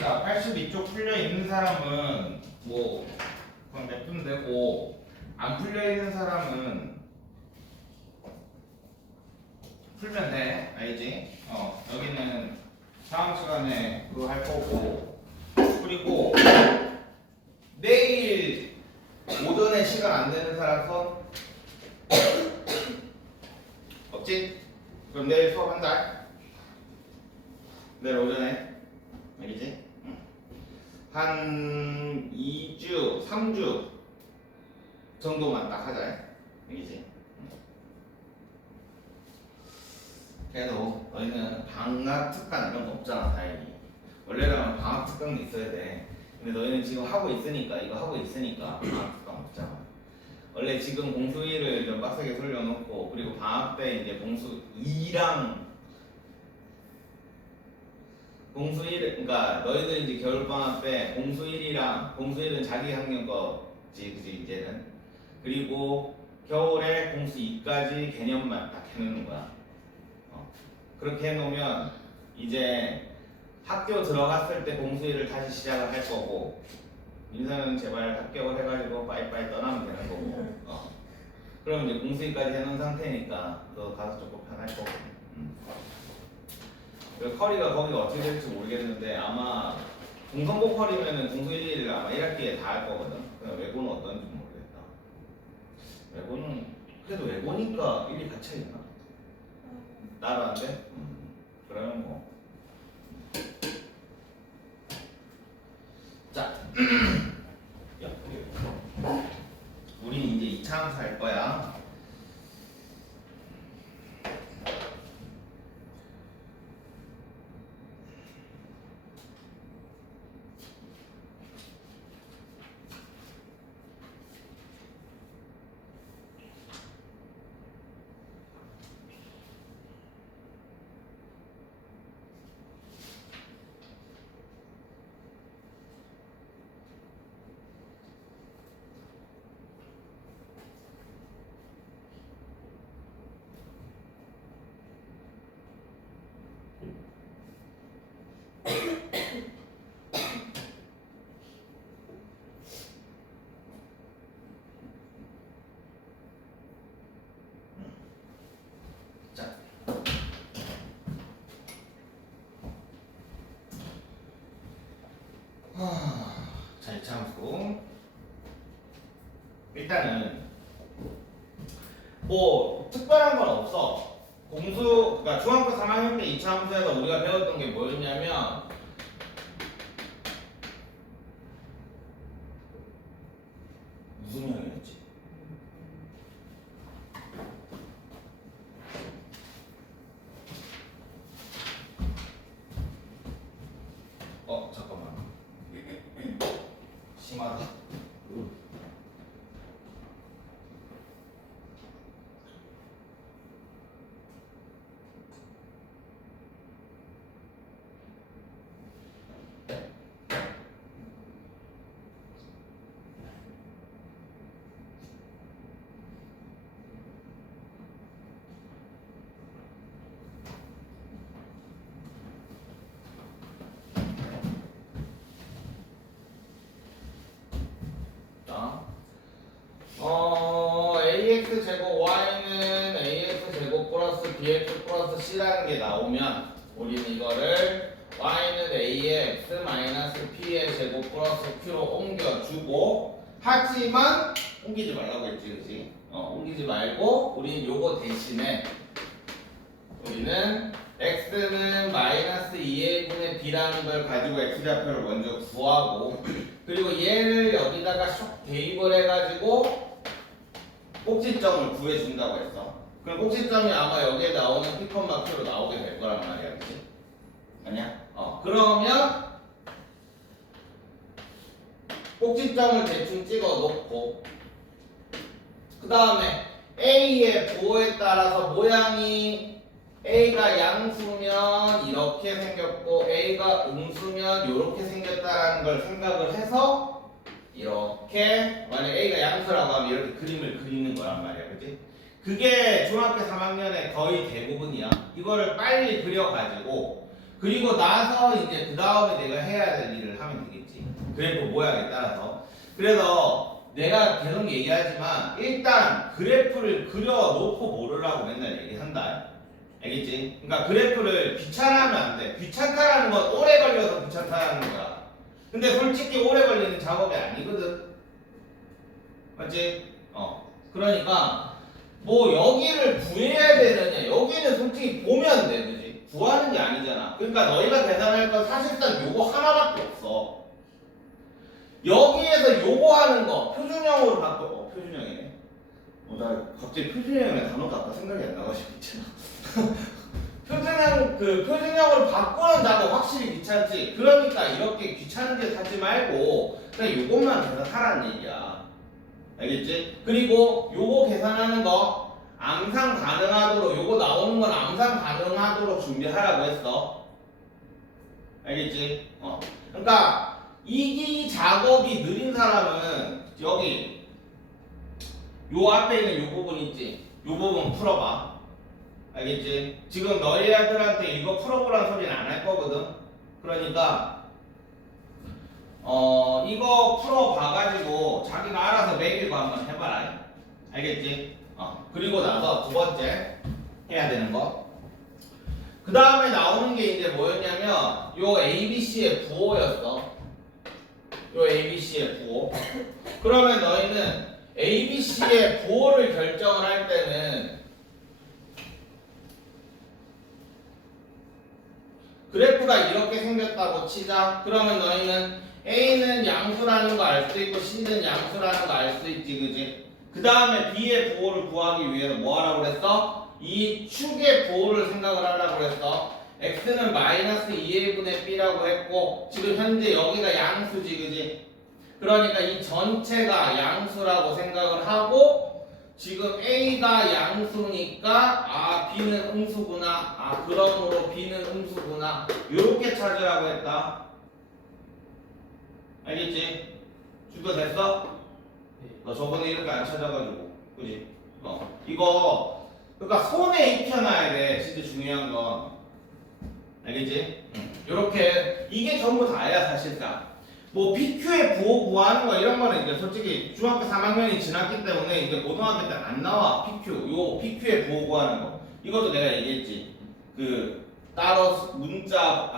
자, 82쪽 풀려 있는 사람은 뭐 그냥 냅두면 되고 안 풀려 있는 사람은 풀면 돼. 알지? 여기는 다음 시간에 그거 할 거고 그리고 내일 오전에 시간 안 되는 사람 손 없지? 그럼 내일 수업한다. 내일 오전에 알겠지? 한 2주, 3주 정도만 딱 하자. 알겠지? 그래도 너희는 방학 특강 이런 거 없잖아. 다행히 원래라면 방학 특강도 있어야 돼. 근데 너희는 지금 하고 있으니까 이거 하고 있으니까 방학 특강 없잖아. 원래 지금 공수 1을 좀 빡세게 돌려놓고 그리고 방학 때 이제 공수 2랑 공수 1, 그러니까 너희들 이제 겨울방학 때 공수 1이랑 공수 1은 자기 학년 거지, 그지 이제는. 그리고 겨울에 공수 2까지 개념만 딱 해놓는 거야. 그렇게 해놓으면 이제 학교 들어갔을 때 공수 1을 다시 시작을 할 거고 민서는 제발 합격을 해가지고 빠이빠이 떠나면 되는 거고. 그럼 이제 공수 2까지 해놓은 상태니까 너 가서 조금 편할 거고. 커리가 거기가 어떻게 될지 모르겠는데 아마 공성고 커리면은 공수 1, 2를 아마 1학기에 다 할 거거든. 외고는 어떤지 모르겠다. 외고는 그래도 외고니까 1, 2 같이 하겠나? 따로 안 돼? 그러면 뭐. 자, 야, 우린 이제 2차 함수 할 거야. 자, 2차 함수. 일단은 뭐 특별한 건 없어. 그러니까 중학교 3학년 때 2차 함수에서 우리가 배웠던 게 뭐였냐면 무슨 형이었지? 잠깐만. 심하다. ax 제곱 y는 ax 제곱 플러스 bx 플러스 c라는 게 나오면 우리는 이거를 y는 a의 x 마이너스 p의 제곱 플러스 q로 옮겨주고 하지만 옮기지 말라고 했지, 그치? 옮기지 말고 우리는 요거 대신에 우리는 x는 마이너스 2a분의 b라는 걸 가지고 x좌표를 먼저 구하고 그리고 얘를 여기다가 쏙 대입을 해가지고 꼭지점을 구해준다고 했어. 그럼 꼭지점이 아마 여기에 나오는 P, Q로 나오게 될 거란 말이야, 그치? 아니야? 그러면 꼭지점을 대충 찍어 놓고 그 다음에 A의 부호에 따라서 모양이 A가 양수면 이렇게 생겼고 A가 음수면 이렇게 생겼다라는 걸 생각을 해서 이렇게 만약 A가 양수라고 하면 이렇게 그림을 그리는 거란 말이야, 그치? 그게 중학교 3학년의 거의 대부분이야. 이거를 빨리 그려가지고 그리고 나서 이제 그 다음에 내가 해야 될 일을 하면 되겠지. 그래프 모양에 따라서. 그래서 내가 계속 얘기하지만 일단 그래프를 그려놓고 모르라고 맨날 얘기한다. 알겠지? 그러니까 그래프를 귀찮아하면 안 돼. 귀찮다라는 건 오래 걸려서 귀찮다라는 거야. 근데 솔직히 오래 걸리는 작업이 아니거든. 맞지? 그러니까 뭐 여기를 구해야 되느냐, 여기는 솔직히 보면 돼, 그지? 구하는 게 아니잖아. 그러니까 너희가 계산할 건 사실상 요거 하나밖에 없어. 여기에서 요거 하는 거 표준형으로 바꿔. 표준형이네. 나 갑자기 표준형이라는 단어가 아까 생각이 안 나가지고 있잖아. 표준형으로 바꾸는 작업 확실히 귀찮지. 그러니까 이렇게 귀찮은 데 사지 말고 그냥 요것만 계산하라는 얘기야. 알겠지? 그리고 요거 계산하는 거 암산 가능하도록, 요거 나오는 건 암산 가능하도록 준비하라고 했어. 알겠지? 그러니까 이 작업이 느린 사람은 여기 요 앞에 있는 요 부분 있지? 요 부분 풀어봐. 알겠지? 지금 너희들한테 이거 풀어보라는 소리는 안 할 거거든. 그러니까 이거 풀어봐가지고 자기가 알아서 매기고 한번 해봐라. 알겠지? 그리고 나서 두 번째 해야 되는 거. 그 다음에 나오는 게 이제 뭐였냐면 요 ABC의 부호였어. 요 ABC의 부호. 그러면 너희는 ABC의 부호를 결정을 할 때는 그래프가 이렇게 생겼다고 치자. 그러면 너희는 A는 양수라는 거 알 수 있고 C는 양수라는 거 알 수 있지, 그지? 그 다음에 B의 부호를 구하기 위해서 뭐 하라고 그랬어? 이 축의 부호를 생각을 하라고 그랬어. X는 마이너스 2A분의 B라고 했고 지금 현재 여기가 양수지, 그지? 그러니까 이 전체가 양수라고 생각을 하고 지금 A가 양수니까 B는 음수구나. 그러므로 B는 음수구나. 요렇게 찾으라고 했다. 알겠지? 준비됐어? 너 저번에 이렇게 안 찾아가지고, 그지? 이거 그러니까 손에 익혀놔야 돼. 진짜 중요한 건. 알겠지? 요렇게 이게 전부 다야 사실상. 뭐 PQ의 부호 구하는 거 이런 거는 이제 솔직히 중학교 3학년이 지났기 때문에 이제 고등학교 때 안 나와. PQ 요 PQ의 부호 구하는 거 이것도 내가 얘기했지. 그 따로 문자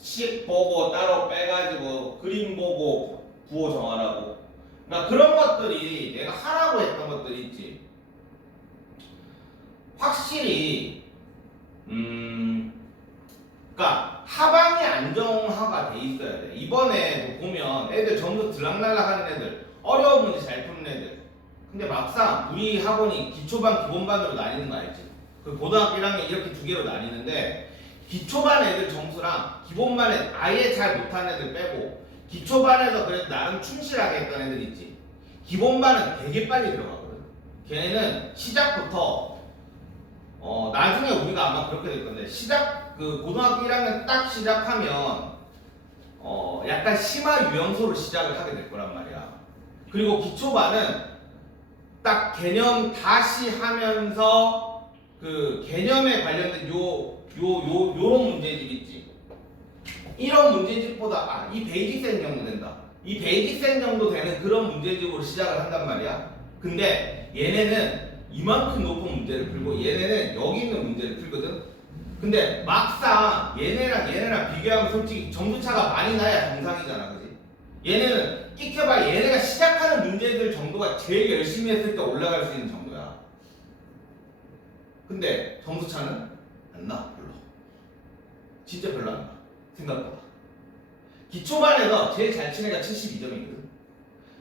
식 보고 따로 빼가지고 그림 보고 부호 정하라고. 그러니까 그런 것들이 내가 하라고 했던 것들이 있지. 확실히 그러니까 하방이 안정화가 돼 있어야 돼. 이번에 보면 애들 전부 들락날락하는 애들, 어려운 문제 잘 푸는 애들. 근데 막상 우리 학원이 기초반, 기본반으로 나뉘는 거 알지? 그 고등학교 1학년 이렇게 두 개로 나뉘는데 기초반 애들 점수랑 기본반 애들 아예 잘 못하는 애들 빼고 기초반에서 그래도 나름 충실하게 했던 애들 있지. 기본반은 되게 빨리 들어가거든. 걔네는 시작부터 나중에 우리가 아마 그렇게 될 건데 그 고등학교 1학년 딱 시작하면 약간 심화 유형소로 시작을 하게 될 거란 말이야. 그리고 기초반은 딱 개념 다시 하면서 그 개념에 관련된 요런 문제집 있지. 이런 문제집보다 이 베이직센 정도 된다. 이 베이직센 정도 되는 그런 문제집으로 시작을 한단 말이야. 근데 얘네는 이만큼 높은 문제를 풀고 얘네는 여기 있는 문제를 풀거든. 근데 막상 얘네랑 비교하면 솔직히 점수차가 많이 나야 정상이잖아, 그지? 얘네는 익혀봐. 얘네가 시작하는 문제들 정도가 제일 열심히 했을 때 올라갈 수 있는 정도야. 근데 점수차는 안 나, 별로. 진짜 별로 안 나. 생각보다. 기초반에서 제일 잘 친 애가 72점이거든.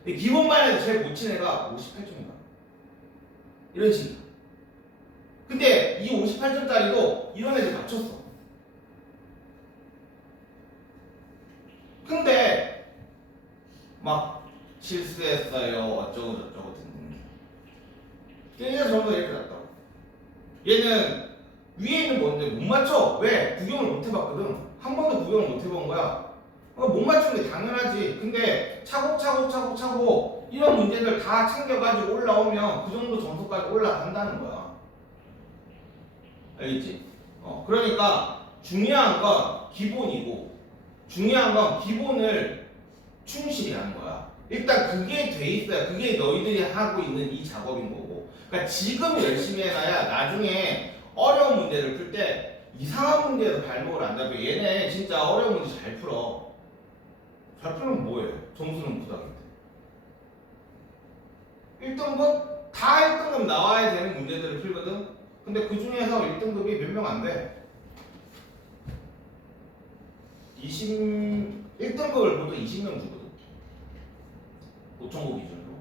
근데 기본반에서 제일 못 친 애가 58점인가? 이런 식이야. 근데 이 58점짜리도 이런 애들 맞췄어. 근데 막 실수했어요 어쩌고 저쩌고 듣는 게 얘는 전부 이렇게 났다고. 얘는 위에 있는 건데 못 맞춰. 왜? 구경을 못 해봤거든. 한 번도 구경을 못 해본 거야. 못 맞추는 게 당연하지. 근데 차곡차곡 이런 문제들 다 챙겨가지고 올라오면 그 정도 점수까지 올라간다는 거야. 알겠지? 그러니까 중요한 건 기본이고 중요한 건 기본을 충실히 하는 거야. 일단 그게 돼 있어야 그게 너희들이 하고 있는 이 작업인 거고. 그러니까 지금 열심히 해놔야 나중에 어려운 문제를 풀 때 이상한 문제에서 발목을 안 잡혀. 얘네 진짜 어려운 문제 잘 풀어. 잘 풀면 뭐해? 점수는 부담인데. 1등급? 다 1등급 나와야 되는 문제들을 풀거든? 근데 그 중에서 1등급이 몇 명 안 돼. 1등급을 보통 20명 주거든. 5,000고 기준으로.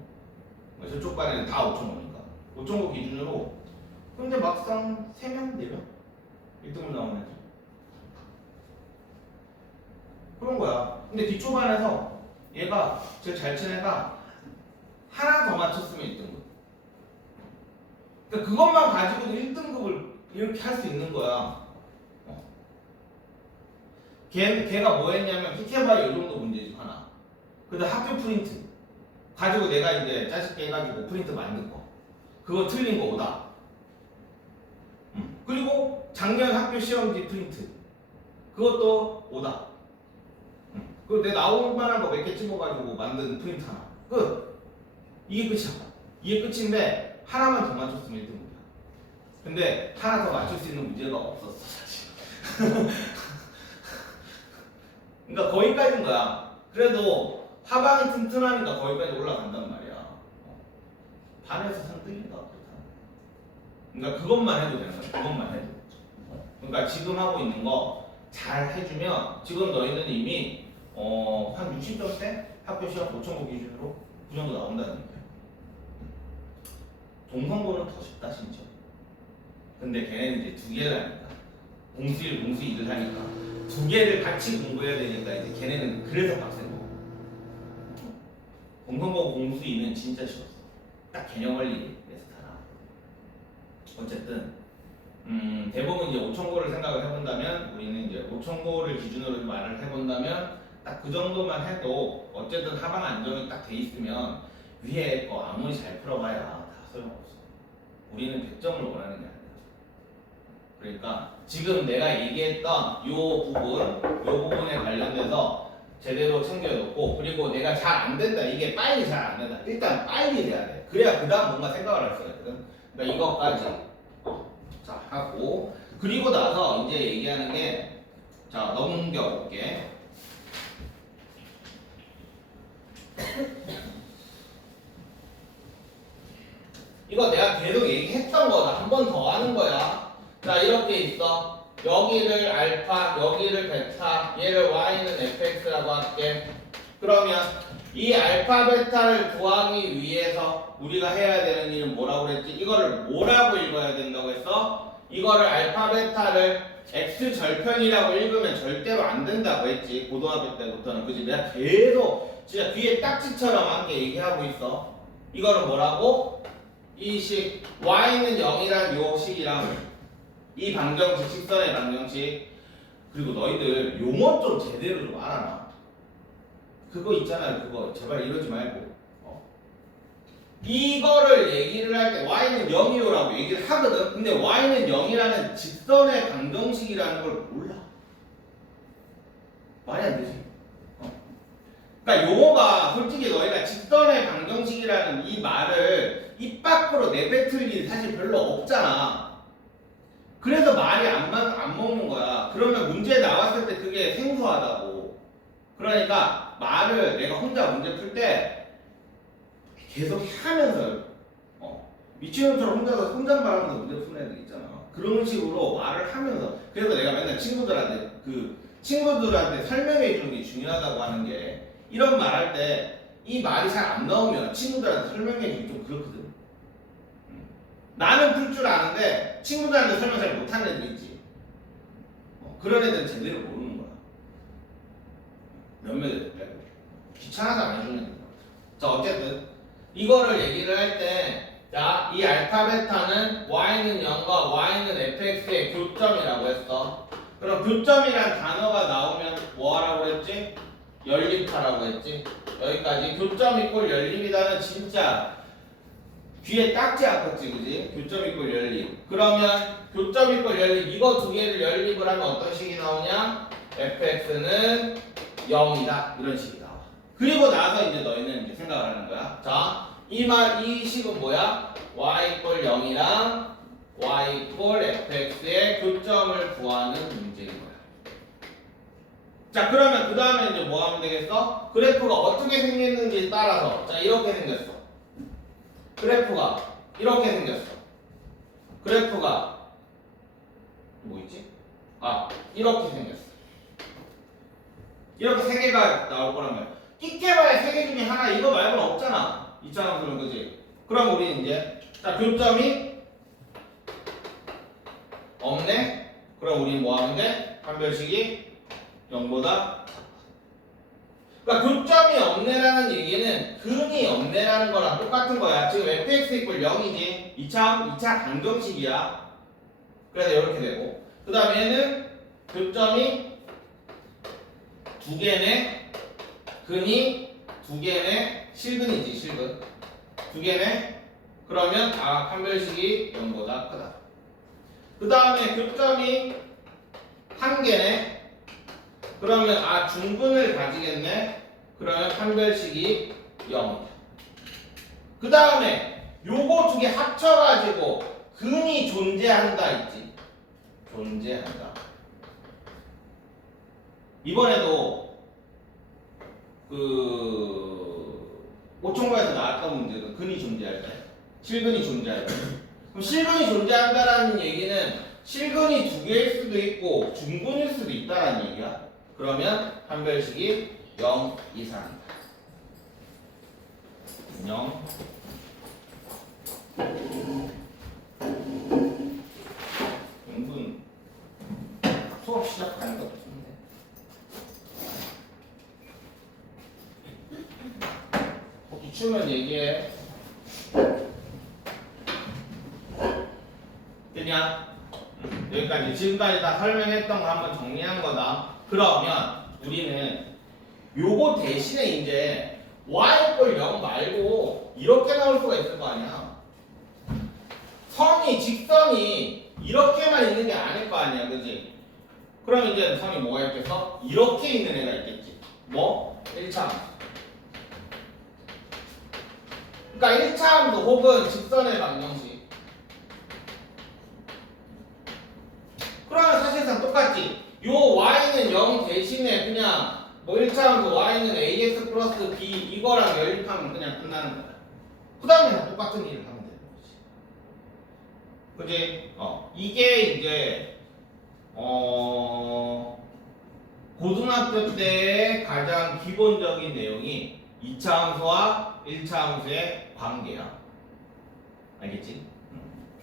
저쪽 반에는 다 5,000고니까. 5,000고 기준으로. 근데 막상 3명, 4명? 1등급 나오는 애들. 그런 거야. 근데 기초반에서 얘가 제일 잘 친 애가 하나 더 맞췄으면 1등급. 그러니까 그것만 가지고도 1등급을 이렇게 할 수 있는 거야. 걔가 뭐 했냐면 히케바이 이 정도 문제지 하나. 근데 학교 프린트 가지고 내가 이제 짜식게 해가지고 프린트 만든 거 그거 틀린 거 오다. 그리고 작년 학교 시험지 프린트 그것도 오다. 그리고 내 나올 만한 거 몇 개 찍어가지고 만든 프린트 하나 끝. 이게 끝이야. 이게 끝인데 하나만 더 맞췄으면 1등급이야. 근데 하나 더 맞출 수 있는 문제가 없었어 사실. 그러니까 거기까지인 거야. 그래도 하방이 튼튼하니까 거기까지 올라간단 말이야. 반에서 3등인가 그렇다. 그러니까 그것만 해도 되는 거야. 그것만 해도. 그러니까 지금 하고 있는 거 잘 해주면 지금 너희는 이미 한 60점대 학교 시험 5,000고 기준으로 그 정도 나온다는 얘기야. 동성고는 더 쉽다 심지어. 근데 걔네는 이제 두 개를 하니까 공수 1, 공수 2를 하니까 두 개를 같이 공부해야 되니까 이제 걔네는 그래서 빡센 거. 동성고 공수 2는 진짜 쉬웠어. 딱 개념 원리 레스타라. 어쨌든 대부분 이제 5,000고를 생각을 해본다면 우리는 이제 5,000고를 기준으로 말을 해본다면 딱 그 정도만 해도 어쨌든 하방 안정이 딱 돼 있으면 위에 거 아무리 잘 풀어봐야 다 소용없어. 우리는 100점을 원하는 게 아니야. 그러니까 지금 내가 얘기했던 요 부분에 관련돼서 제대로 챙겨놓고 그리고 내가 잘 안 된다 이게 빨리 잘 안 된다 일단 빨리 돼야 돼. 그래야 그 다음 뭔가 생각을 할 수가 있거든. 그러니까 이것까지 자 하고 그리고 나서 이제 얘기하는 게 자 넘겨볼게. 이거 내가 계속 얘기했던 거다. 한 번 더 하는 거야. 자 이렇게 있어. 여기를 알파, 여기를 베타, 얘를 y는 fx라고 할게. 그러면 이 알파, 베타를 구하기 위해서 우리가 해야 되는 일은 뭐라고 그랬지? 이거를 뭐라고 읽어야 된다고 했어? 이거를 알파, 베타를 x 절편이라고 읽으면 절대로 안 된다고 했지. 고등학교 때부터는. 그지? 내가 계속 진짜 귀에 딱지처럼 함께 얘기하고 있어. 이거는 뭐라고? 이 식 y는 0이란 요 식이랑 이 방정식, 식선의 방정식 그리고 너희들 용어 좀 제대로 좀 알아놔. 그거 있잖아요. 그거 제발 이러지 말고 이거를 얘기를 할 때 y는 0이요라고 얘기를 하거든. 근데 y는 0이라는 직선의 방정식이라는 걸 몰라. 말이 안 되지. 그러니까 용어가 솔직히 너희가 직선의 방정식이라는 이 말을 입 밖으로 내뱉을 일이 사실 별로 없잖아. 그래서 말이 안 먹는 거야. 그러면 문제 나왔을 때 그게 생소하다고. 그러니까 말을 내가 혼자 문제 풀 때 계속 하면서 미친놈처럼 혼자서 혼잣말하면서 문제 푸는 애들 있잖아. 그런 식으로 말을 하면서 그래서 내가 맨날 친구들한테 설명해 주는 게 중요하다고 하는 게 이런 말 할 때 이 말이 잘 안 나오면 친구들한테 설명해 주기 좀 그렇거든. 나는 풀 줄 아는데 친구들한테 설명 잘 못하는 애들 있지. 그런 애들은 제대로 모르는 거야. 몇몇 애들 빼고 귀찮아서 안 해주는 애들. 자 어쨌든 이거를 얘기를 할 때 자, 이 알파 베타는 y는 0과 y는 fx의 교점이라고 했어. 그럼 교점이란 단어가 나오면 뭐 하라고 했지? 연립하라고 했지. 여기까지 교점 이꼴 연립이다는 진짜 귀에 딱지 아팠지 그지? 교점 이꼴 연립. 그러면 교점 이꼴 연립 이거 두 개를 연립을 하면 어떤 식이 나오냐? fx는 0이다 이런 식이 나와. 그리고 나서 이제 너희는 이제 생각을 하는 거야. 자, 이 식은 뭐야? y = 0이랑 y = fx의 교점을 구하는 문제인 거야. 자, 그러면 그 다음에 이제 뭐 하면 되겠어? 그래프가 어떻게 생겼는지 따라서, 자, 이렇게 생겼어. 그래프가 이렇게 생겼어. 그래프가 뭐 있지? 아, 이렇게 생겼어. 이렇게 세 개가 나올 거란 말이야. 끼깨봐야 세 개 중에 하나, 이거 말고는 없잖아. 있잖아, 그러면 그지? 그럼 우리 이제, 자, 교점이 없네? 그럼 우리 뭐 하면 돼? 판별식이 0보다 작다. 그러니까 교점이 없네라는 얘기는 근이 없네라는 거랑 똑같은 거야. 지금 fx = 0이지. 2차 방정식이야. 그래서 이렇게 되고. 그 다음에 얘는 교점이 두 개네. 근이 두 개네. 실근이지, 실근. 두 개네. 그러면 판별식이 0보다 크다. 그 다음에 교점이 한 개네. 그러면 중근을 가지겠네. 그러면 판별식이 0이다. 그 다음에 요거 두 개 합쳐가지고 근이 존재한다 있지. 존재한다. 이번에도 그 오총과에서 나왔던 문제는 근이 존재할 때, 실근이 존재할 때. 그럼 실근이 존재한다라는 얘기는 실근이 두 개일 수도 있고 중근일 수도 있다라는 얘기야. 그러면 판별식이 0 이상이다. 0. 은근 수업 시작하는 것 같은데. 혹시 추면 얘기해. 됐냐? 여기까지 지금까지 다 설명했던 거 한번 정리한 거다. 그러면 우리는 요거 대신에 이제 y = 0 말고 이렇게 나올 수가 있을 거 아니야. 직선이 이렇게만 있는 게 아닐 거 아니야, 그지? 그럼 이제 선이 뭐가 있겠어? 이렇게 있는 애가 있겠지. 뭐? 1차 함수. 그러니까 1차 함수 혹은 직선의 방정식. 그러면 사실상 똑같지. 요 y는 0 대신에 그냥 뭐 1차 함수 y는 ax 플러스 b 이거랑 연립하면 그냥 끝나는 거야. 그 다음에 다 똑같은 일을 하면 되는 거지. 그지? 이게 이제 고등학교 때의 가장 기본적인 내용이 2차 함수와 1차 함수의 관계야. 알겠지?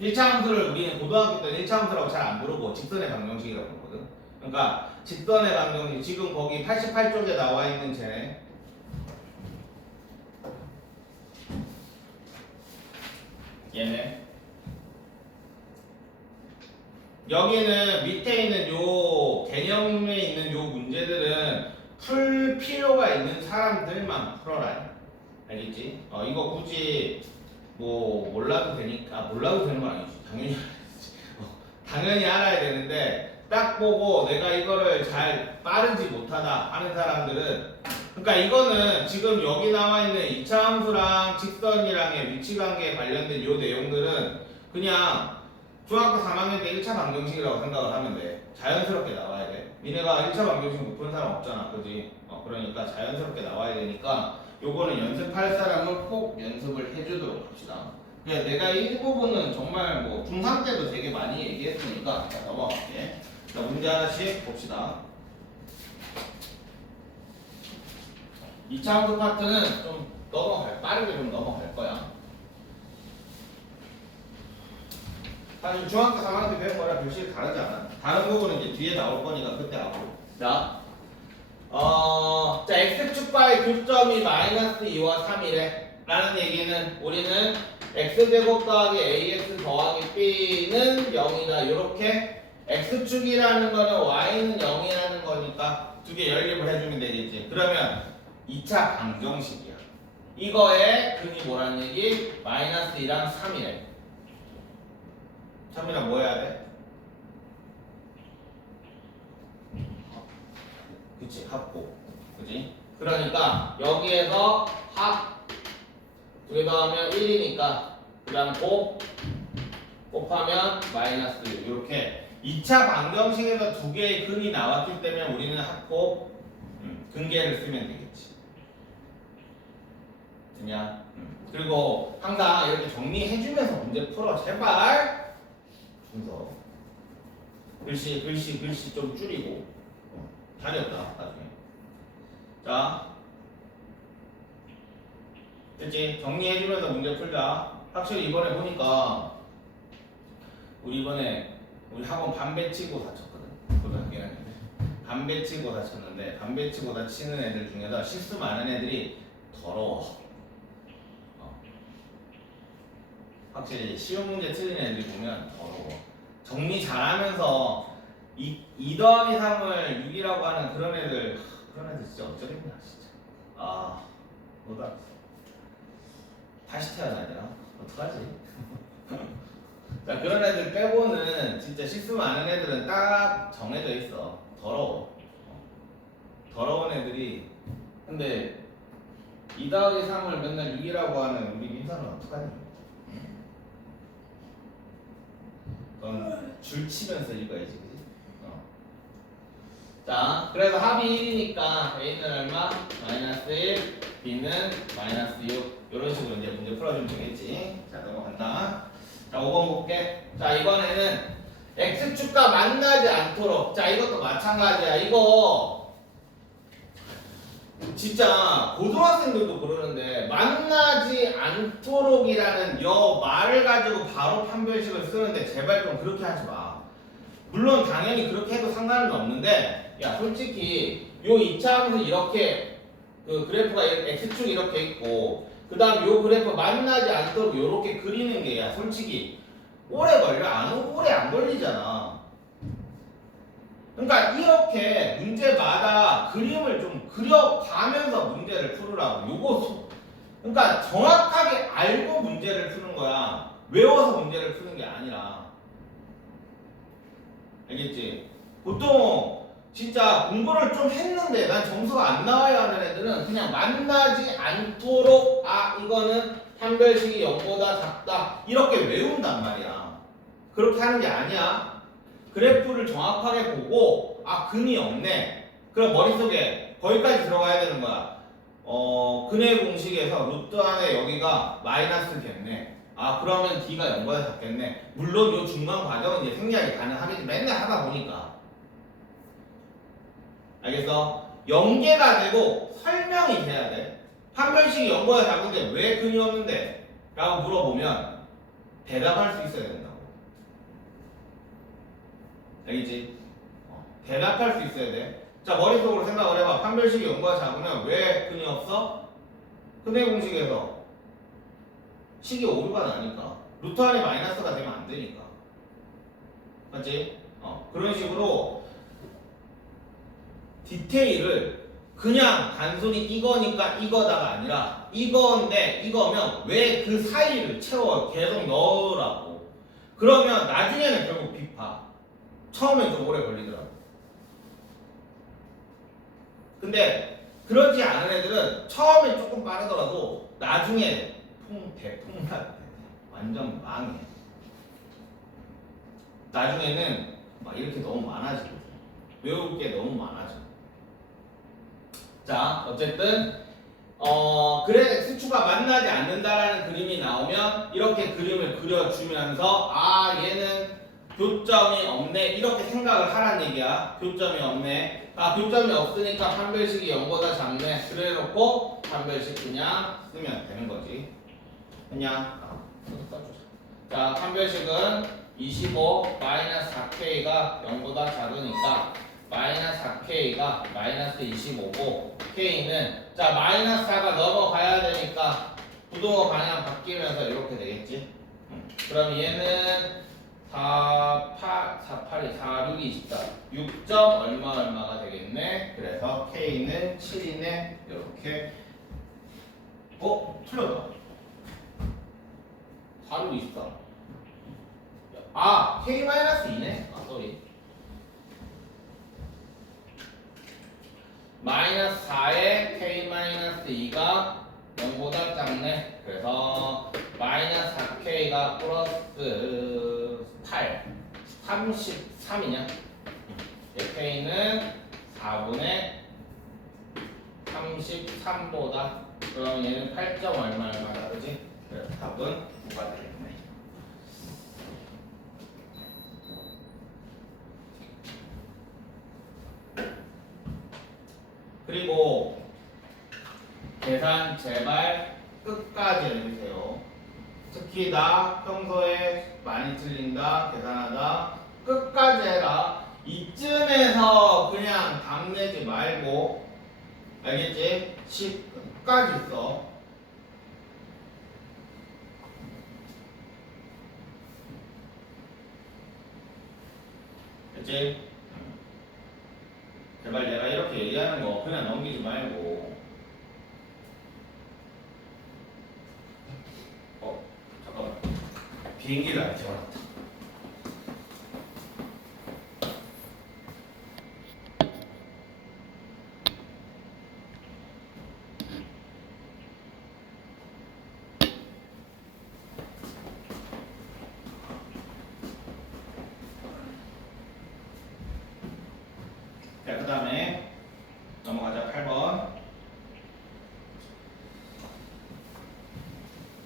1차 함수를 우리는 고등학교 때 1차 함수라고 잘 안 부르고 직선의 방정식이라고 부르거든. 그러니까 직선의 방정식, 지금 거기 88쪽에 나와 있는 쟤네. 얘네. 여기는 밑에 있는 요 개념에 있는 요 문제들은 풀 필요가 있는 사람들만 풀어라. 알겠지? 이거 굳이 뭐 몰라도 되니까, 몰라도 되는 건 아니지. 당연히 당연히 알아야 되는데, 딱 보고 내가 이거를 잘 빠르지 못하다 하는 사람들은, 그러니까 이거는 지금 여기 나와 있는 2차 함수랑 직선이랑의 위치관계에 관련된 요 내용들은 그냥 중학교 3학년 때 1차 방정식이라고 생각을 하면 돼. 자연스럽게 나와야 돼. 니네가 1차 방정식 못 푸는 사람 없잖아, 그지? 그러니까 자연스럽게 나와야 되니까 요거는 연습할 사람은 꼭 연습을 해주도록 합시다. 그냥 내가 이 부분은 정말 뭐 중3 때도 되게 많이 얘기했으니까 넘어갈게. 자, 문제 하나씩 봅시다. 2차 함수 파트는 좀 빠르게 좀 넘어갈 거야. 사실 중학교 3학년 때 배운 거랑 별식 다르지 않아. 다른 부분은 이제 뒤에 나올 거니까 그때 하고. 자, x축과의 교점이 -2와 3이래. 라는 얘기는 우리는 x제곱 더하기 ax 더하기 b는 0이다. 요렇게 x축이라는 거는 y는 0이라는 거니까 두 개 연립을 해주면 되겠지. 그러면 2차 방정식이야. 이거의 근이 뭐라는 얘기? -2랑 3이래. 3이랑 뭐 해야 돼? 그치 합곱 그치? 그러니까 여기에서 합 두 개 더하면 1이니까 그 다음 곱하면 마이너스 6 이렇게 2차 방정식에서 두 개의 근이 나왔기 때문에 우리는 합곱 근계를 쓰면 되겠지. 그냥 그리고 항상 이렇게 정리해주면서 문제 풀어 제발. 순서 글씨 좀 줄이고 답이 없다 나중에. 자 됐지? 정리해주면서 문제 풀자. 확실히 이번에 보니까 우리 학원 반배치고 다쳤거든. 고등학교는 반배치고 다쳤는데 반배치고 다치는 애들 중에서 실수 많은 애들이 더러워. 확실히 쉬운 문제 틀린 애들 보면 더러워. 정리 잘하면서 2 더하기 3을 6이라고 하는 그런 애들 진짜 어쩌겠냐 진짜. 너다 다시 태어나야 되나? 어떡하지? 자 그런 애들 빼고는 진짜 실수 많은 애들은 딱 정해져 있어. 더러워. 더러운 애들이. 근데 2 더하기 3을 맨날 6이라고 하는 우리 민서는 어떡하니? 그건 줄 치면서 읽어야지, 그지? 자, 그래서 합이 1이니까 A는 얼마? 마이너스 1, B는 마이너스 6. 이런 식으로 이제 문제 풀어주면 되겠지. 자, 넘어간다. 자, 5번 볼게. 자, 이번에는 X축과 만나지 않도록. 자, 이것도 마찬가지야. 이거 진짜 고등학생들도 그러는데 만나지 않도록이라는 여 말을 가지고 바로 판별식을 쓰는데 제발 좀 그렇게 하지 마. 물론 당연히 그렇게 해도 상관은 없는데 야 솔직히 요 2차 함수 이렇게 그 그래프가 X축 이렇게 있고 그 다음 요 그래프 만나지 않도록 요렇게 그리는 게 야 솔직히 오래 걸려? 오래 안 걸리잖아. 그러니까 이렇게 문제마다 그림을 좀 그려가면서 문제를 풀으라고. 요거 그러니까 정확하게 알고 문제를 푸는 거야. 외워서 문제를 푸는 게 아니라. 알겠지? 보통 진짜 공부를 좀 했는데 난 점수가 안 나와야 하는 애들은 그냥 만나지 않도록 이거는 판별식이 0보다 작다 이렇게 외운단 말이야. 그렇게 하는 게 아니야. 그래프를 정확하게 보고 근이 없네. 그럼 머릿속에 거기까지 들어가야 되는 거야. 근의 공식에서 루트 안에 여기가 마이너스겠네. 그러면 D가 0보다 작겠네. 물론 이 중간 과정은 이제 생략이 가능하겠지. 맨날 하다 보니까. 알겠어? 연계가 되고 설명이 돼야 돼. 판별식이 0보다 작은데 왜 근이 없는데? 라고 물어보면 대답할 수 있어야 된다고. 알겠지? 대답할 수 있어야 돼. 자, 머릿속으로 생각을 해봐. 판별식이 0보다 작으면 왜 근이 없어? 근의 공식에서 식이 오류가 나니까. 루트 안에 마이너스가 되면 안 되니까. 맞지? 그런 식으로 디테일을 그냥 단순히 이거니까 이거다가 아니라 이건데 이거면 왜 그 사이를 채워 계속 넣으라고. 그러면 나중에는 결국 비파. 처음엔 좀 오래 걸리더라고. 근데 그러지 않은 애들은 처음엔 조금 빠르더라도 나중에 대풍날 완전 망해. 나중에는 막 이렇게 너무 많아지거든. 외울 게 너무 많아져. 자, 어쨌든 그래 수추가 만나지 않는다라는 그림이 나오면 이렇게 그림을 그려주면서 얘는 교점이 없네 이렇게 생각을 하란 얘기야. 교점이 없네. 교점이 없으니까 판별식이 0보다 작네. 그래 놓고 판별식 그냥 쓰면 되는 거지. 그냥 자, 판별식은 25 마이너스 4K가 0보다 작으니까 마이너스 4K가 마이너스 25고 K는 자 마이너스 4가 넘어가야 되니까 부동호 방향 바뀌면서 이렇게 되겠지. 그럼 얘는 4, 8이 4, 6이 24 6점 얼마가 되겠네. 그래서 K는 7이네. 이렇게 틀렸다. 4, 6, 24 K-2네. 쏘리. 마이너스 4에 k-2가 0보다 작네. 그래서 마이너스 4k가 플러스 8 33이냐? k는 4분의 33보다, 그럼 얘는 8점 얼마다, 그지? 그래서 답은 9가 되겠네. 그리고 계산 제발 끝까지 해주세요. 특히 나 평소에 많이 틀린다, 계산하다, 끝까지 해라. 이쯤에서 그냥 답 내지 말고, 알겠지? 10 끝까지 써. 그치? 제발 내가 이렇게 얘기하는 거 그냥 넘기지 말고. 잠깐만. 비행기를 안 태워놨다. 자, 그 다음에 넘어가자. 8번.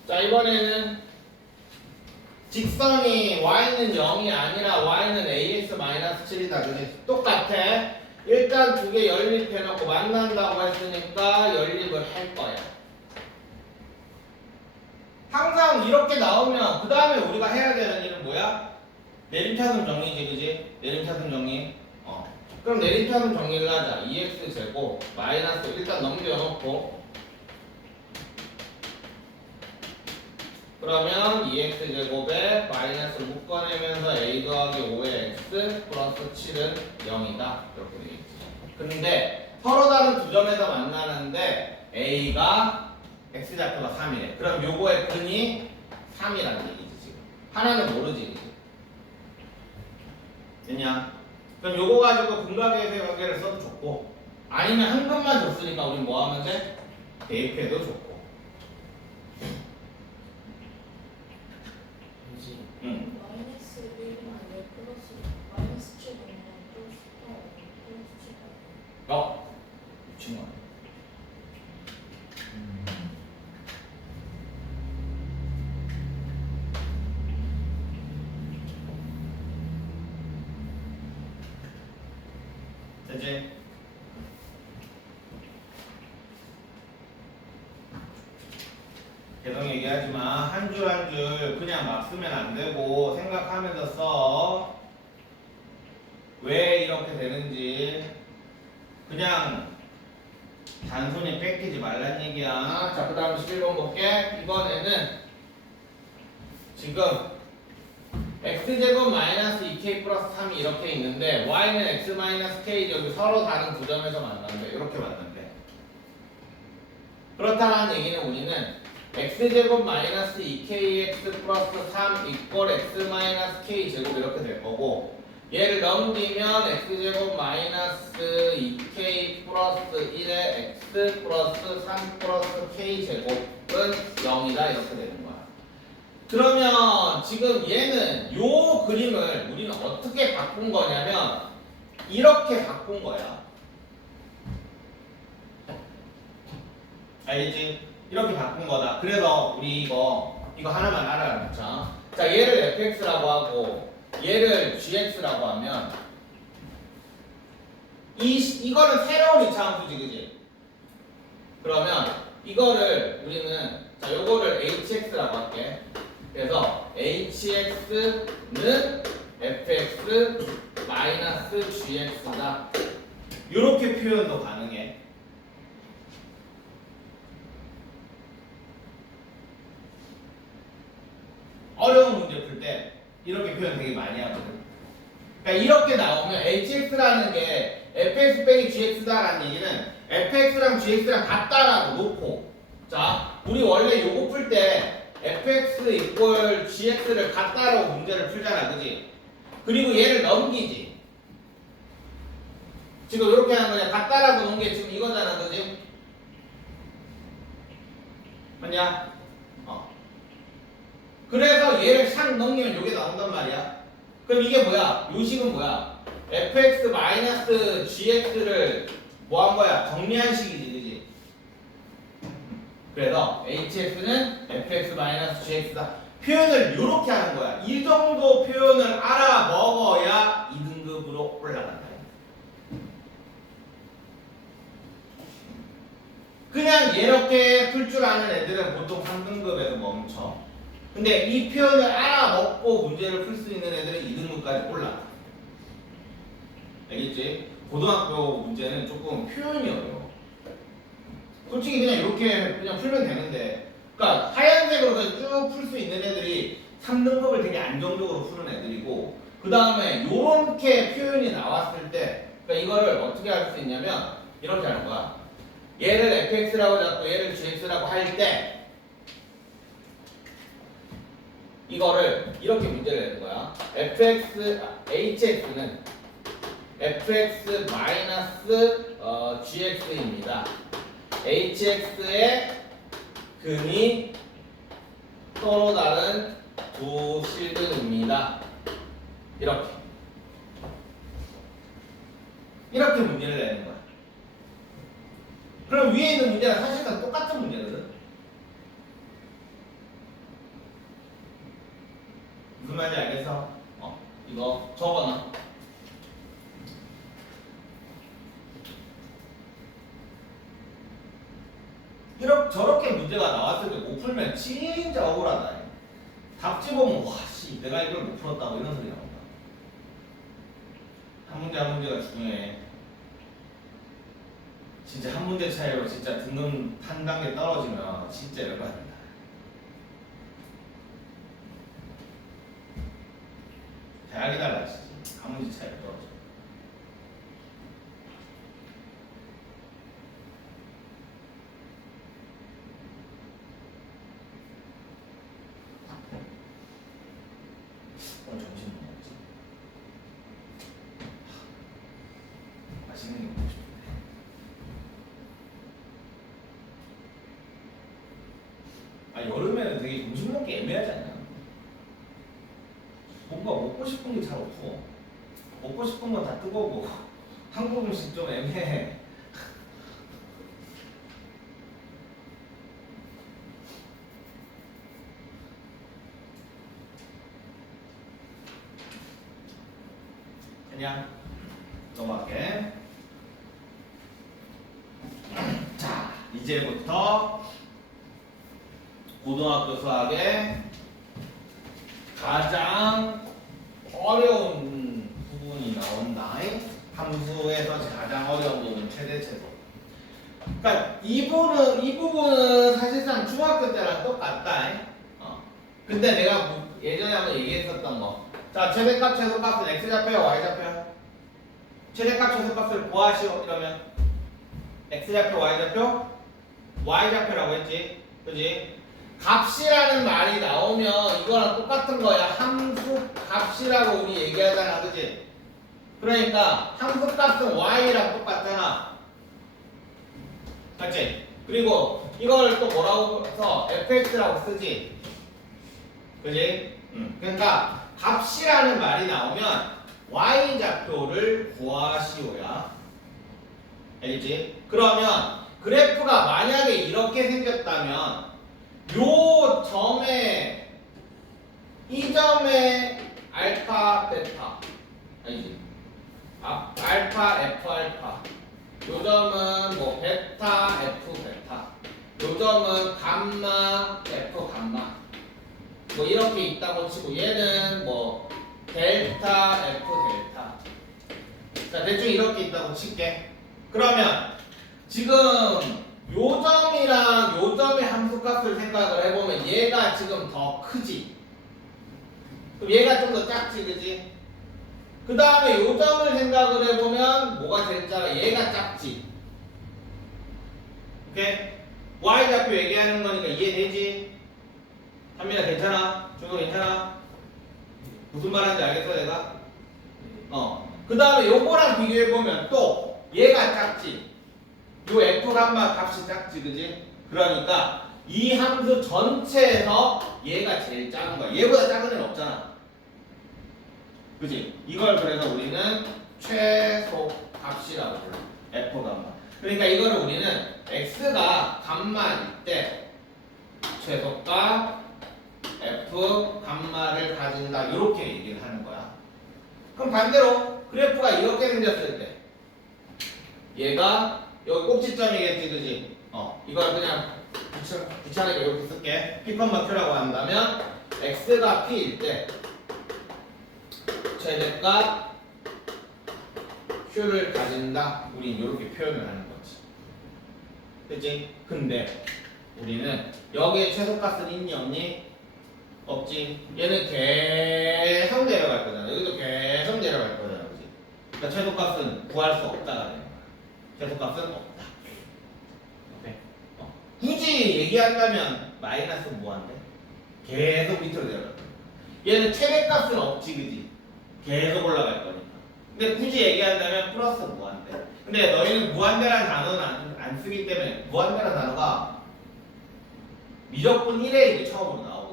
자, 이번에는 직선이 y는 0이 아니라 y는 ax-7이다. 그지? 똑같아. 일단 두 개 연립해놓고 만난다고 했으니까 연립을 할 거야. 항상 이렇게 나오면 그 다음에 우리가 해야 되는 일은 뭐야? 내림차순 정리지, 그지? 내림차순 정리. 그럼 내림차순 정리를 하자. 2x 제곱 마이너스 일단 넘겨놓고, 그러면 2x 제곱에 마이너스를 묶어내면서 a 더하기 5의 x 플러스 7은 0이다. 이렇게 되겠지. 근데 서로 다른 두 점에서 만나는데 a가 x좌표가 3이래. 그럼 요거의 근이 3이라는 얘기지 지금. 하나는 모르지, 그치? 됐냐? 그럼 요거 가지고 분각의 관계를 써도 좋고, 아니면 한 근만 줬으니까 우리 뭐 하면 돼? 대입해도 좋고. 응. 마이너스 1만 왜 플러스 마이너스 7 아니라 플러스 8 미친 거 아니야? 됐지? 계속 얘기하지만 한 줄 한 줄 그냥 막 쓰면 안 되고 생각하면서 써. 왜 이렇게 되는지 그냥 단순히 뺏기지 말란 얘기야. 자, 그 다음 11번 볼게. 이번에는 지금 x제곱 마이너스 2k 플러스 3이 이렇게 있는데 y는 x 마이너스 k 저기 서로 다른 두 점에서 만난대. 이렇게 만난대. 그렇다는 얘기는 우리는 x제곱 마이너스 2kx 플러스 3 이퀄 x 마이너스 k 제곱 이렇게 될 거고, 얘를 넘기면 x제곱 마이너스 2k 플러스 1의 x 플러스 3 플러스 k 제곱은 0이다. 이렇게 되는 거야. 그러면 지금 얘는 요 그림을 우리는 어떻게 바꾼 거냐면 이렇게 바꾼 거야. 알겠지? 이렇게 바꾼 거다. 그래서 우리 이거 하나만 알아놓자. 자, 얘를 fx라고 하고 얘를 gx라고 하면 이거는 새로운 이차함수지, 그지? 그러면 이거를 우리는 자, 요거를 hx라고 할게. 그래서 hx는 fx 마이너스 gx다. 이렇게 표현도 가능해. 어려운 문제 풀 때 이렇게 표현 되게 많이 하거든. 그러니까 이렇게 나오면 hx라는 게 fx 빼기 gx다라는 얘기는 fx랑 gx랑 같다라고 놓고, 자, 우리 원래 요거 풀 때 fx 이퀄 gx를 같다라고 문제를 풀잖아, 그지? 그리고 얘를 넘기지. 지금 이렇게 하는 거냐? 같다라고 놓은 게 지금 이거잖아, 그지? 맞냐? 그래서 얘를 샥 넘기면 이게 나온단 말이야. 그럼 이게 뭐야? 요 식은 뭐야? fx-gx를 뭐 한 거야? 정리한 식이지, 그지? 그래서 hx는 fx-gx다. 표현을 이렇게 하는 거야. 이 정도 표현을 알아먹어야 2등급으로 올라간다. 그냥 이렇게 풀 줄 아는 애들은 보통 3등급에서 멈춰. 근데 이 표현을 알아먹고 문제를 풀 수 있는 애들은 2등급까지 올라가. 알겠지? 고등학교 문제는 조금 표현이 어려워. 솔직히 그냥 이렇게 그냥 풀면 되는데, 그러니까 하얀색으로 그냥 쭉 풀 수 있는 애들이 3등급을 되게 안정적으로 푸는 애들이고, 그 다음에 요렇게 표현이 나왔을 때, 그러니까 이거를 어떻게 할 수 있냐면 이렇게 하는 거야. 얘를 fx라고 잡고 얘를 gx라고 할 때 이거를 이렇게 문제를 내는 거야. hx는 fx-gx입니다. hx의 근이 서로 다른 두 실근입니다. 이렇게 문제를 내는 거야. 그럼 위에 있는 문제랑 사실상 똑같은 문제거든. 무슨 말인지 알겠어? 이거 적어놔. 저렇게 문제가 나왔을 때 못 풀면 진짜 억울하다. 답 집어보면 와씨 내가 이걸 못 풀었다고 이런 소리 나온다. 한 문제 한 문제가 중요해. 진짜 한 문제 차이로 진짜 등급 한 단계 떨어지면 진짜 열받는다. 대학이 달라지지. 한 문제 차이로 떨어져. 오늘 점심 뭐 먹지? 맛있는 게 먹고 싶은데. 여름에는 되게 점심 먹기 애매하지 않냐? 뭔가 먹고 싶은 게 잘 없어. 먹고 싶은 건 다 뜨거우고 한국 음식 좀 애매해. 그냥 넘어갈게. 자, 이제부터 고등학교 수학의 가장 어려운 부분이 나온다. 함수에서 가장 어려운 부분 최대 최소. 그러니까 이 부분은 사실상 중학교 때랑 똑같다. 근데 내가 예전에 한번 얘기했었던 거. 자, 최대값 최소값은 x좌표야 y좌표야? 최대값 최소값을 구하시오 이러면 x좌표 y좌표? y좌표라고 했지. 그지? 값이라는 말이 나오면 이거랑 똑같은 거야. 함수 값이라고 우리 얘기하잖아. 그지? 그러니까 함수 값은 y랑 똑같잖아. 맞지? 그리고 이걸 또 뭐라고 써? fx라고 쓰지. 그지? 그러니까 값이라는 말이 나오면 y좌표를 구하시오야. 알겠지? 그러면 그래프가 만약에 이렇게 생겼다면 요 점에 이 점에 알파 베타 아니지 알파 f 알파 요 점은 뭐 베타 f 베타 요 점은 감마 f 감마 뭐 이렇게 있다고 치고 얘는 뭐 델타 f 델타 자 대충 이렇게 있다고 칠게. 그러면 지금 요 점이랑 요 점의 함수값을 생각을 해보면 얘가 지금 더 크지. 그럼 얘가 좀 더 작지, 그지? 그 다음에 요 점을 생각을 해보면 뭐가 제일 작아? 얘가 작지. 오케이? y좌표 얘기하는 거니까 이해되지? 한민아 괜찮아? 준호 괜찮아? 무슨 말하는지 알겠어 내가? 그 다음에 요거랑 비교해보면 또 얘가 작지. 요 F 감마 값이 작지, 그지? 그러니까 이 함수 전체에서 얘가 제일 작은 거야. 얘보다 작은 애는 없잖아. 그지? 이걸 그래서 우리는 최소 값이라고 불러. F 감마. 그러니까 이거를 우리는 x가 감마일 때 최소값 F 감마를 가진다. 이렇게 얘기를 하는 거야. 그럼 반대로 그래프가 이렇게 생겼을 때 얘가 여기 꼭지점이겠지, 그지? 이걸 그냥 귀찮게 이렇게 쓸게. P, Q라고 한다면 x가 P일 때 최대값 Q를 가진다. 우린 이렇게 표현을 하는 거지. 그치? 근데 우리는 여기에 최소값은 있니 없니? 없지. 얘는 계속 내려갈 거잖아. 여기도 계속 내려갈 거잖아. 그치? 그러니까 최소값은 구할 수 없다가 되는 거야. 최소값은 없다. 오케이? 굳이 얘기한다면 마이너스는 뭐한데? 계속 밑으로 내려갈 거야. 얘는 최대값은 없지, 그지? 계속 올라갈 거니까. 근데 굳이 얘기한다면 플러스 무한대. 근데 너희는 무한대라는 단어는 안 쓰기 때문에 무한대라는 단어가 미적분 1에 이제 처음으로 나오거든.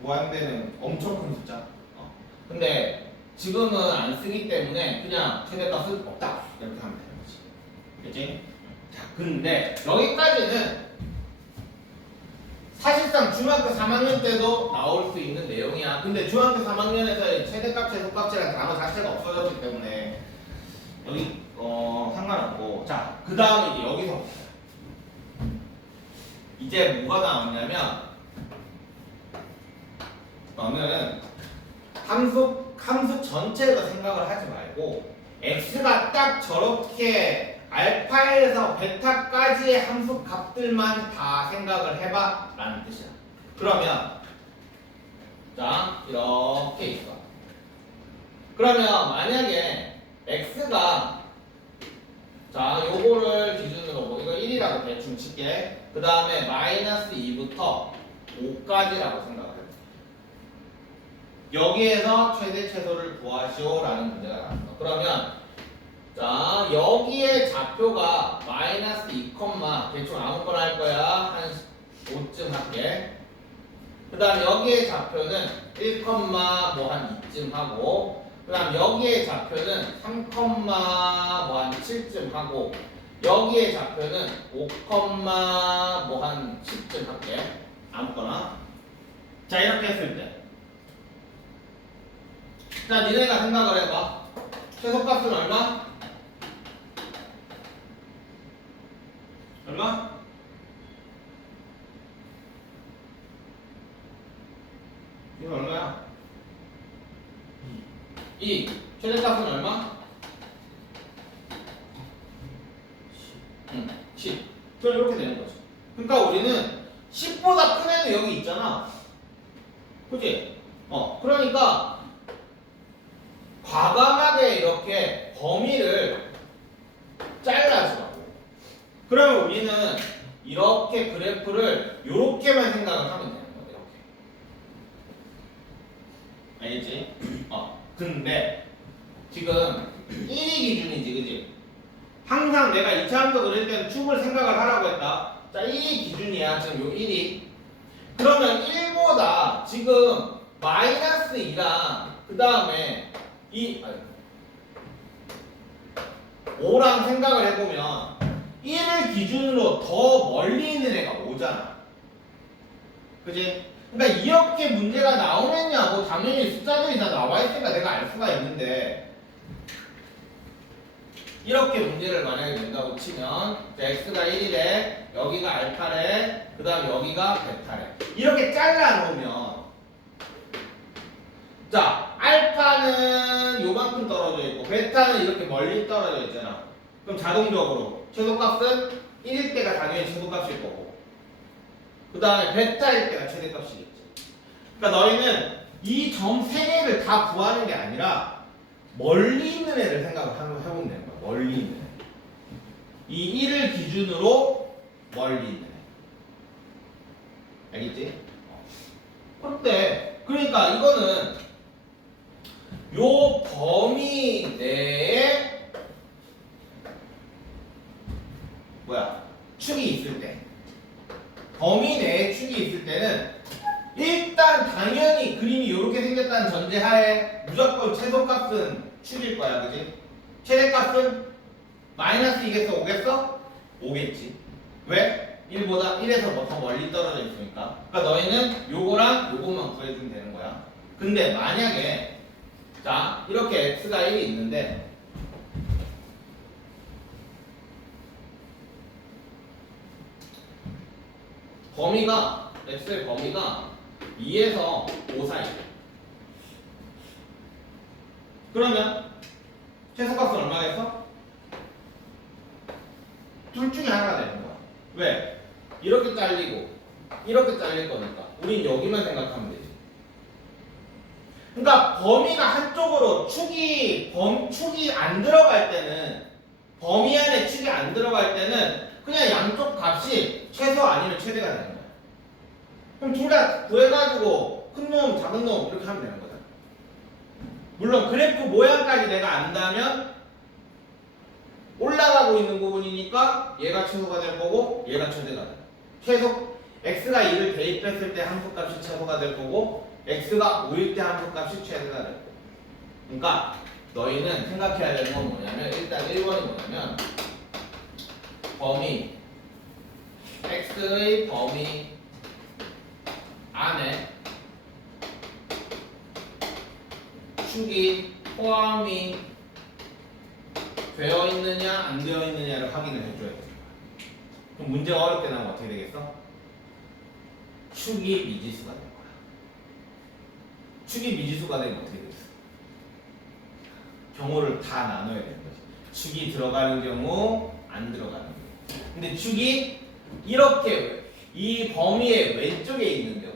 무한대는 엄청 큰 숫자. 근데 지금은 안 쓰기 때문에 그냥 최대값은 없다 이렇게 하면 되는 거지. 그치? 자, 근데 여기까지는 사실상 중학교 3학년 때도 나올 수 있는 내용이야. 근데 중학교 3학년에서 최대값, 최소값이라는 단어 자체가 없어졌기 때문에 여기 상관없고. 자, 그 다음에 이제 여기서 이제 뭐가 나오냐면 너는 함수 전체를 생각을 하지 말고 x가 딱 저렇게 알파에서 베타까지의 함수 값들만 다 생각을 해봐 라는 뜻이야. 그러면 자 이렇게 있어. 그러면 만약에 x가 자 요거를 기준으로 뭐 이거 1이라고 대충 칠게. 그 다음에 마이너스 2부터 5까지라고 생각을 해. 여기에서 최대 최소를 구하시오 라는 문제가 나왔어. 그러면 자 여기에 좌표가 마이너스 2, 대충 아무거나 할 거야. 한 5쯤 할게. 그 다음 여기에 좌표는 1, 뭐 한 2쯤 하고, 그 다음 여기에 좌표는 3, 뭐 한 7쯤 하고, 여기에 좌표는 5, 뭐 한 10쯤 할게. 아무거나. 자 이렇게 했을 때 자 니네가 생각을 해봐. 최소값은 얼마? 얼마? 이거 얼마야? 2. 최대값은 얼마? 10. 그럼 이렇게 되는 거지. 그러니까 우리는 10보다 큰 애도 여기 있잖아. 그치? 그러니까 과감하게 이렇게 범위를 잘라주라고. 그러면 우리는 이렇게 그래프를 이렇게만 생각을 하면 되는 거야. 이렇게. 알겠지? 근데 지금 1이 기준이지, 그지? 항상 내가 2차함수 그릴 때는 축을 생각을 하라고 했다. 자, 1이 기준이야. 지금 요 1이. 그러면 1보다 지금 마이너스 2랑 그 다음에 5랑 생각을 해보면 1을 기준으로 더 멀리 있는 애가 5잖아. 그지? 그러니까 이렇게 문제가 나오겠냐? 뭐 당연히 숫자들이 다 나와 있으니까 내가 알 수가 있는데 이렇게 문제를 만약에 낸다고 치면 자, x가 1이래, 여기가 알파래, 그 다음 여기가 베타래. 이렇게 잘라 놓으면 자, 알파는 요만큼 떨어져 있고 베타는 이렇게 멀리 떨어져 있잖아. 그럼 자동적으로 최소값은 1일 때가 당연히 최소값일 거고, 그 다음에 베타일 때가 최대값이겠지. 그러니까 너희는 이 점 3개를 다 구하는 게 아니라 멀리 있는 애를 생각을 해보면 되는 거야. 멀리 있는 애. 이 1을 기준으로 멀리 있는 애. 알겠지? 그런데 그러니까 이거는 요 범위 내에 뭐야? 축이 있을 때. 범위 내에 축이 있을 때는 일단 당연히 그림이 이렇게 생겼다는 전제하에 무조건 최소값은 축일 거야, 그지? 최대값은 마이너스 2겠어, 5겠어? 5겠지. 왜? 1보다 1에서 뭐 더 멀리 떨어져 있으니까. 그러니까 너희는 요거랑 요것만 구해주면 되는 거야. 근데 만약에 자 이렇게 x가 1이 있는데 범위가 x의 범위가 2에서 5 사이. 그러면 최소값은 얼마겠어? 둘 중에 하나가 되는 거야. 왜? 이렇게 잘리고 이렇게 잘릴 거니까 우린 여기만 생각하면 되지. 그러니까 범위가 한쪽으로 축이 안 들어갈 때는 범위 안에 축이 안 들어갈 때는 그냥 양쪽 값이 최소 아니면 최대가 되는 거야. 그럼 둘 다 구해가지고 큰 놈, 작은 놈 이렇게 하면 되는 거잖아. 물론 그래프 모양까지 내가 안다면 올라가고 있는 부분이니까 얘가 최소가 될 거고 얘가 최대가 돼. 최소 x가 2를 대입했을 때 함수값이 최소가 될 거고 x가 5일 때 함수값이 최대가 될 거고. 그러니까 너희는 생각해야 되는 건 뭐냐면 일단 1번이 뭐냐면 범위 x의 범위 안에 축이 포함이 되어 있느냐 안 되어 있느냐를 확인을 해줘야 돼. 그럼 문제가 어렵게 나오면 어떻게 되겠어? 축이 미지수가 될 거야. 축이 미지수가 되면 어떻게 되겠어? 경우를 다 나눠야 되는 거지. 축이 들어가는 경우, 안 들어가는 경우. 근데 축이 이렇게 이 범위의 왼쪽에 있는 경우.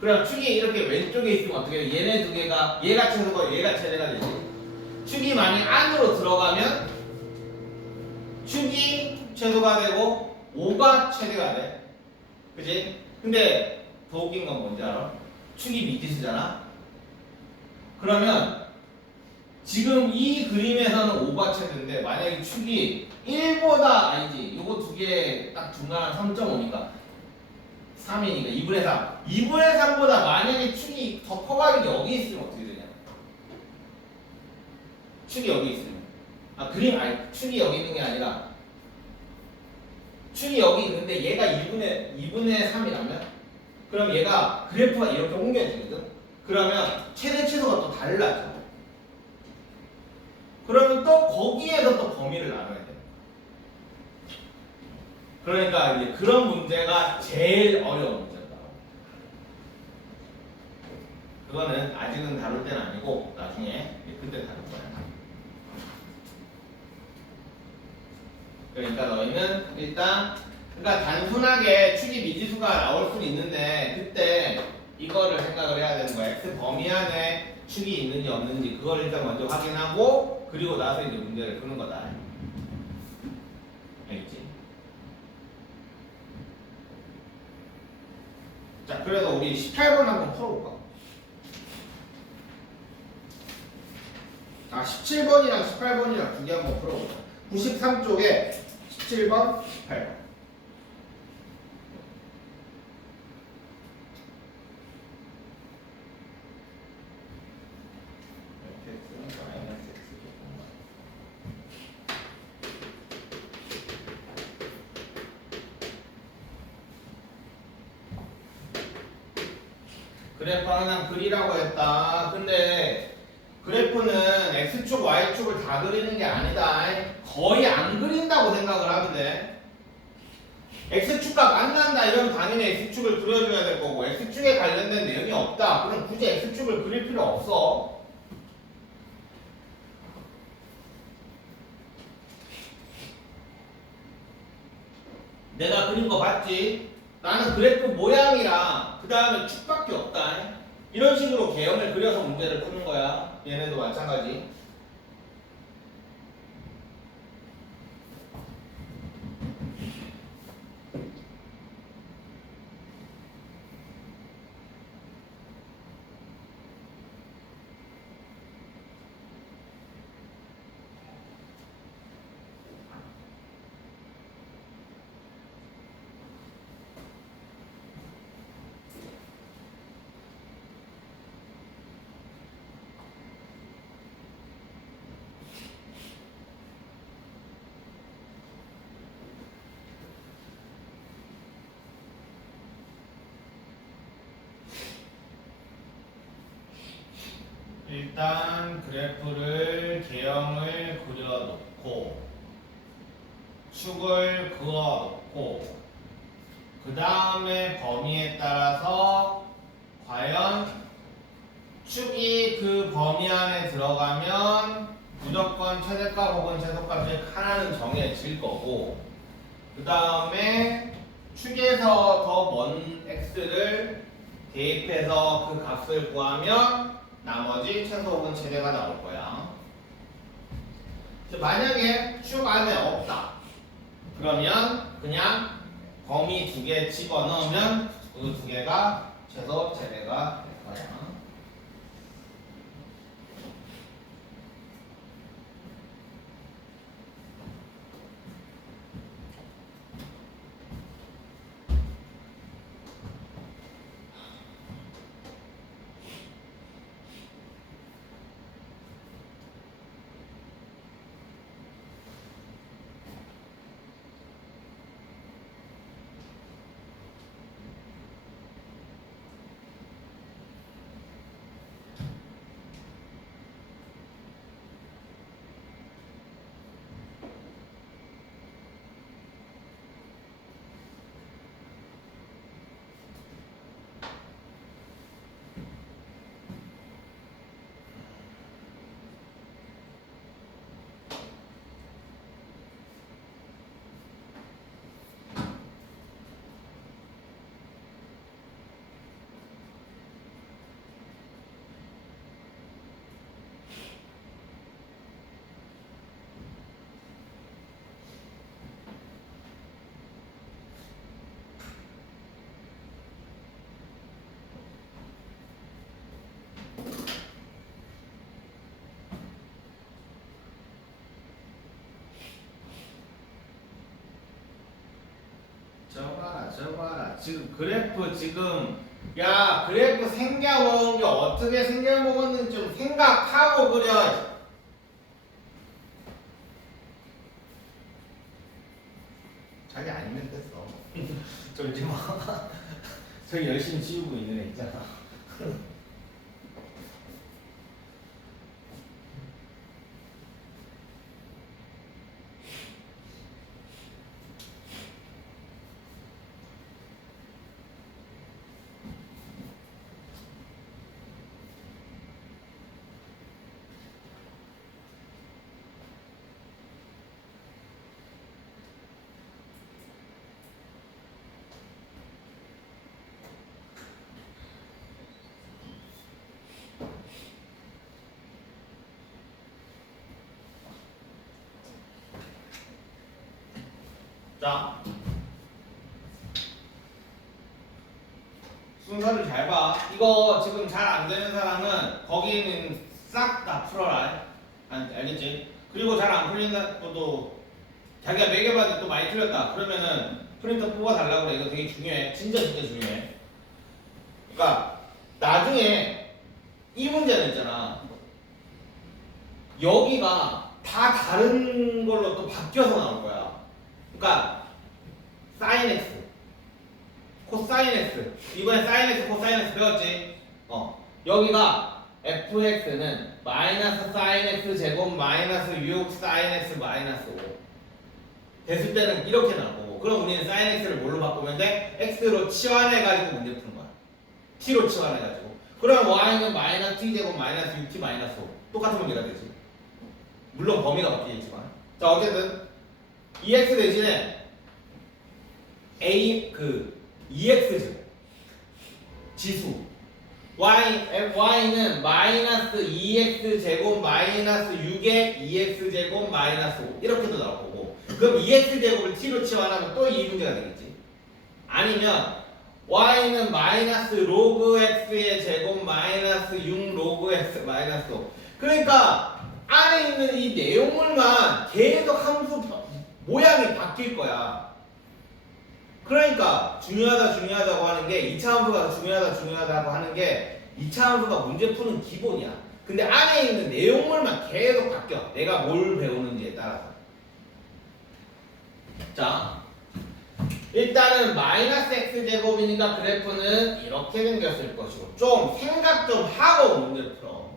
그럼 축이 이렇게 왼쪽에 있으면 어떻게 돼? 얘네 두 개가 얘가 최소고 얘가 최대가 되지. 축이 만약 안으로 들어가면 축이 최소가 되고 5가 최대가 돼. 그치? 근데 더 웃긴 건 뭔지 알아? 축이 미지수잖아? 그러면 지금 이 그림에서는 5가 최대인데 만약에 축이 1보다 아니지 요거 두 개 딱 중간한 3.5니까 3이니까 2분의 3 2분의 3보다 만약에 축이 더 커가지고 여기 있으면 어떻게 되냐? 축이 여기 있으면 축이 여기 있는 게 아니라 축이 여기 있는데 얘가 2분의 3이라면 그럼 얘가 그래프가 이렇게 옮겨지거든? 그러면 최대 최소가 또 달라져. 그러면 또 거기에서 또 범위를 나눠야 돼. 그러니까 이제 그런 문제가 제일 어려운 문제다. 그거는 아직은 다룰 때는 아니고 나중에 그때 다룰 거야. 그러니까 너희는 일단 그러니까 단순하게 축이 미지수가 나올 수는 있는데 그때 이거를 생각을 해야 되는 거야. x 범위 안에 축이 있는지 없는지 그걸 일단 먼저 확인하고 그리고 나서 이제 문제를 푸는 거다. 알겠지? 자, 그래서 우리 18번 한번 풀어볼까? 17번이랑 18번이랑 두 개 한번 풀어보자. 93쪽에 17번, 18번. 그래프 항상 그리라고 했다. 근데 그래프는 x축, y축을 다 그리는 게 아니다. 거의 안 그린다고 생각을 하면 돼. x축과 만난다 이러면 당연히 x축을 그려줘야 될 거고 x축에 관련된 내용이 없다. 그럼 굳이 x축을 그릴 필요 없어. 내가 그린 거 봤지? 나는 그래프 모양이랑 그 다음에 축밖에 없다. 이런 식으로 개형을 그려서 문제를 푸는 거야. 얘네도 마찬가지. 일단 그래프를 개형을 그려놓고 축을 그어놓고 그 다음에 범위에 따라서 과연 축이 그 범위 안에 들어가면 무조건 최대값 혹은 최소값 중 하나는 정해질 거고 그 다음에 축에서 더 먼 x를 대입해서 그 값을 구하면 나머지 최소 혹은 최대가 나올 거야. 만약에 축 안에 없다. 그러면 그냥 범위 2개 집어넣으면 그 2개가 최소 최대가 될 거야. 저봐라 지금 그래프 야 그래프 생겨먹은 게 어떻게 생겨먹었는지 좀 생각하고 그려. 자기 아니면 됐어. 저 이제 막 저기 열심히 지우고 있는 애 있잖아. 자, 순서를 잘 봐. 이거 지금 잘 안 되는 사람은 거기는 싹 다 풀어라. 알겠지? 그리고 잘 안 풀리는 것도 자기가 매겨봤는데 또 많이 틀렸다. 그러면은 프린터 뽑아달라고 그래. 이거 되게 중요해. 진짜 중요해. 그러니까 나중에 이 문제는 있잖아. 여기가 다 다른 걸로 또 바뀌어서 나올 거야. 그러니까 사인 x, 코사인 x. 이번에 사인 x, 코사인 x 배웠지? 여기가 fx는 마이너스 사인 x 제곱 마이너스 6 사인 x 마이너스 5 됐을 때는 이렇게 나올 거고. 그럼 우리는 사인 x를 뭘로 바꾸면 돼? x로 치환해가지고 문제 푸는 거야. t로 치환해가지고. 그럼 y는 마이너스 t 제곱 마이너스 6t 마이너스 5 똑같은 문제가 되지. 물론 범위가 바뀌겠지만. 자 어쨌든 EX 대신에 EX 지수 Y는 마이너스 2X 제곱 마이너스 6의 2X 제곱 마이너스 5 이렇게도 나올 거고. 그럼 2X 제곱을 T로 치환하면 또 이 문제가 되겠지. 아니면 Y는 마이너스 로그 X의 제곱 마이너스 6 로그 X 마이너스 5 그러니까 안에 있는 이 내용물만 계속 함수 모양이 바뀔 거야. 그러니까 중요하다고 하는 게 2차 함수가 중요하다고 하는 게 2차 함수가 문제 푸는 기본이야. 근데 안에 있는 내용물만 계속 바뀌어. 내가 뭘 배우는지에 따라서. 자, 일단은 마이너스 x제곱이니까 그래프는 이렇게 생겼을 것이고 좀 생각 좀 하고 문제 풀어.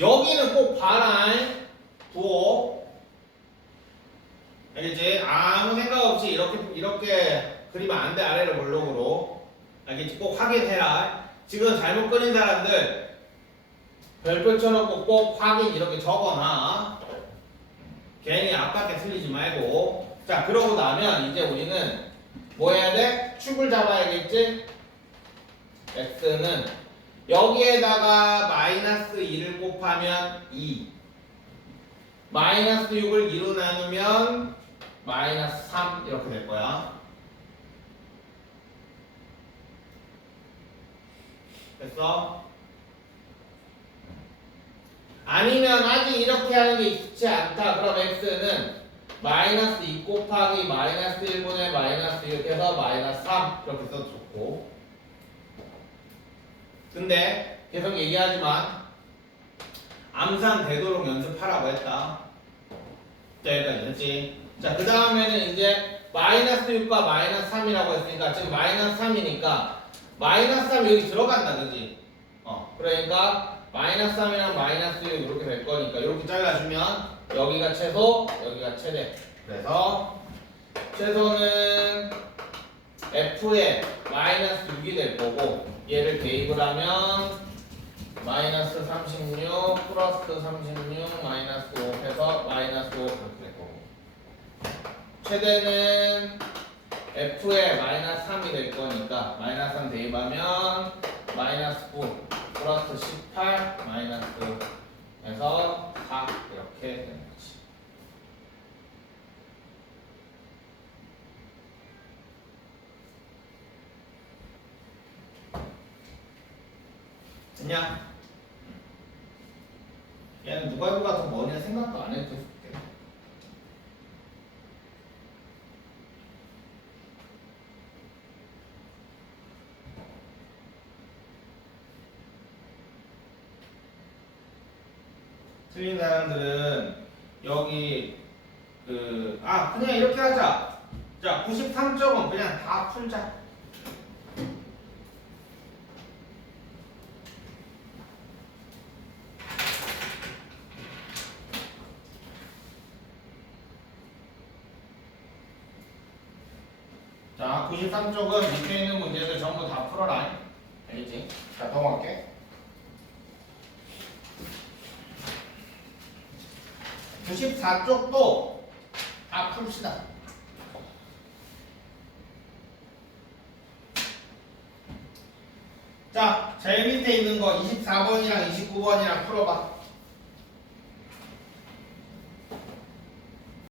여기는 꼭 봐라. 두어. 알겠지? 아무 생각 없이 이렇게 그리면 안 돼. 아래로 볼록으로. 알겠지? 꼭 확인해라. 지금 잘못 그린 사람들 별표 쳐놓고 꼭 확인 이렇게 적어놔. 괜히 앞밖에 틀리지 말고. 자, 그러고 나면 이제 우리는 뭐 해야 돼? 축을 잡아야겠지? x는 여기에다가 마이너스 2를 곱하면 2, 마이너스 6을 2로 나누면 마이너스 3 이렇게 될 거야. 됐어? 아니면 아직 이렇게 하는 게 익숙치 않다. 그럼 x는 마이너스 2 곱하기 마이너스 1분의 마이너스 6에서 마이너스 3 이렇게 써도 좋고. 근데 계속 얘기하지만 암산 되도록 연습하라고 했다. 자, 일단 됐지. 자, 그 다음에는 이제 마이너스 6과 마이너스 3이라고 했으니까 지금 마이너스 3이니까 마이너스 3 여기 들어간다, 그지? 그러니까 마이너스 3이랑 마이너스 6 이렇게 될 거니까 이렇게 잘라주면 여기가 최소, 여기가 최대. 그래서 최소는 f에 마이너스 6이 될 거고 얘를 대입을 하면 마이너스 36 플러스 36 마이너스 5 해서 마이너스 5 이렇게 될 거고 최대는 f에 마이너스 3이 될 거니까 마이너스 3 대입하면 마이너스 9 플러스 18 마이너스 5 해서 4 이렇게 되는 거지. 됐냐? 얘는 누가 더 뭐냐 생각도 안 해도 돼. 틀린 사람들은 여기 그냥 이렇게 하자. 자, 93점은 그냥 다 풀자. 자, 93쪽은 밑에 있는 문제들 전부 다 풀어라. 알겠지? 자, 넘어갈게. 94쪽도 다 풉시다. 자, 제일 밑에 있는 거 24번이랑 29번이랑 풀어봐.